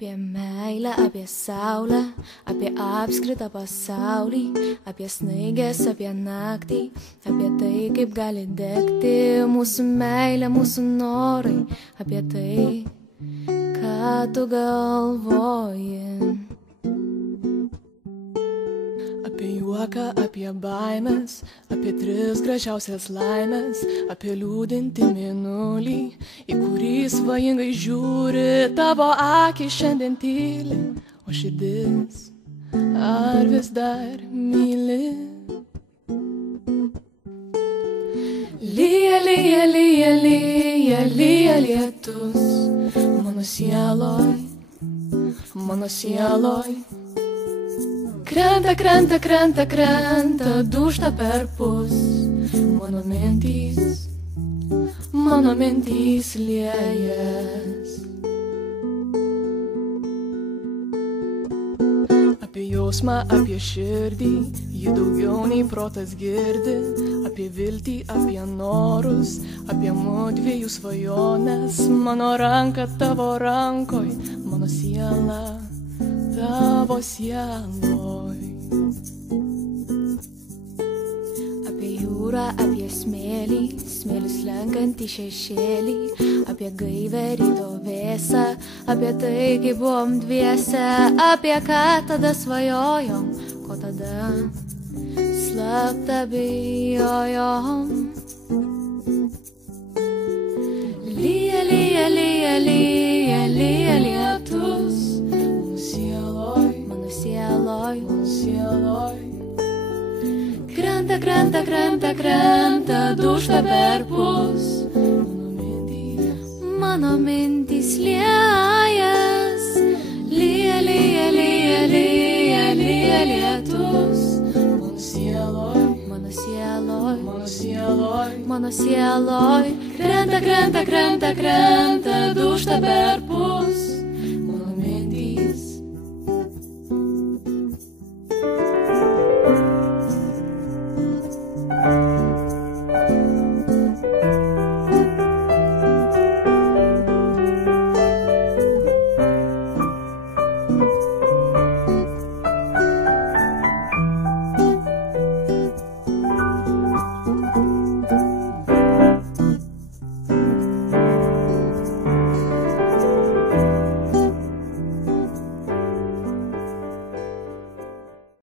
Apie meilę, apie saulę, apie apskritą pasaulį, apie snaigės, apie naktį, apie tai, kaip gali degti mūsų meilė, mūsų norai, apie tai, ką tu galvoji. Apie juoką, apie baimės, apie 3 gražiausias laimės, apie liūdintį mėnulį, į kurį svajingai žiūri, tavo akys šiandien tyli, o širdis ar vis dar myli. Lyja, lyja, lyja, lyja, lyja lietus, mano sieloj, mano sieloj. Krenta, krenta, krenta, krenta, dūžta per pus. Mano mintys liejas. Apie jausmą, apie širdį, ji daugiau nei protas girdi. Apie viltį, apie norus, apie mudviejų svajones. Mano ranka tavo rankoj, mano siela tavo sieloj. Apie jūrą, apie smėlį, smėlis lenkantį šešėlį, apie gaivę ryto vėsą, apie tai, kaip buvom dviese, apie ką tada svajojom, ko tada slapta bijojom. Lyja, lyja, lyja, lyja, lyja lietus, mano sieloj. Krenta, krenta, krenta, krenta, dūžta per pus. Mano mintys liejas. Lyja, lyja, lyja, lyja, lyja lietus. Mano sieloj. Krenta, krenta, krenta, krenta, dūžta per pus.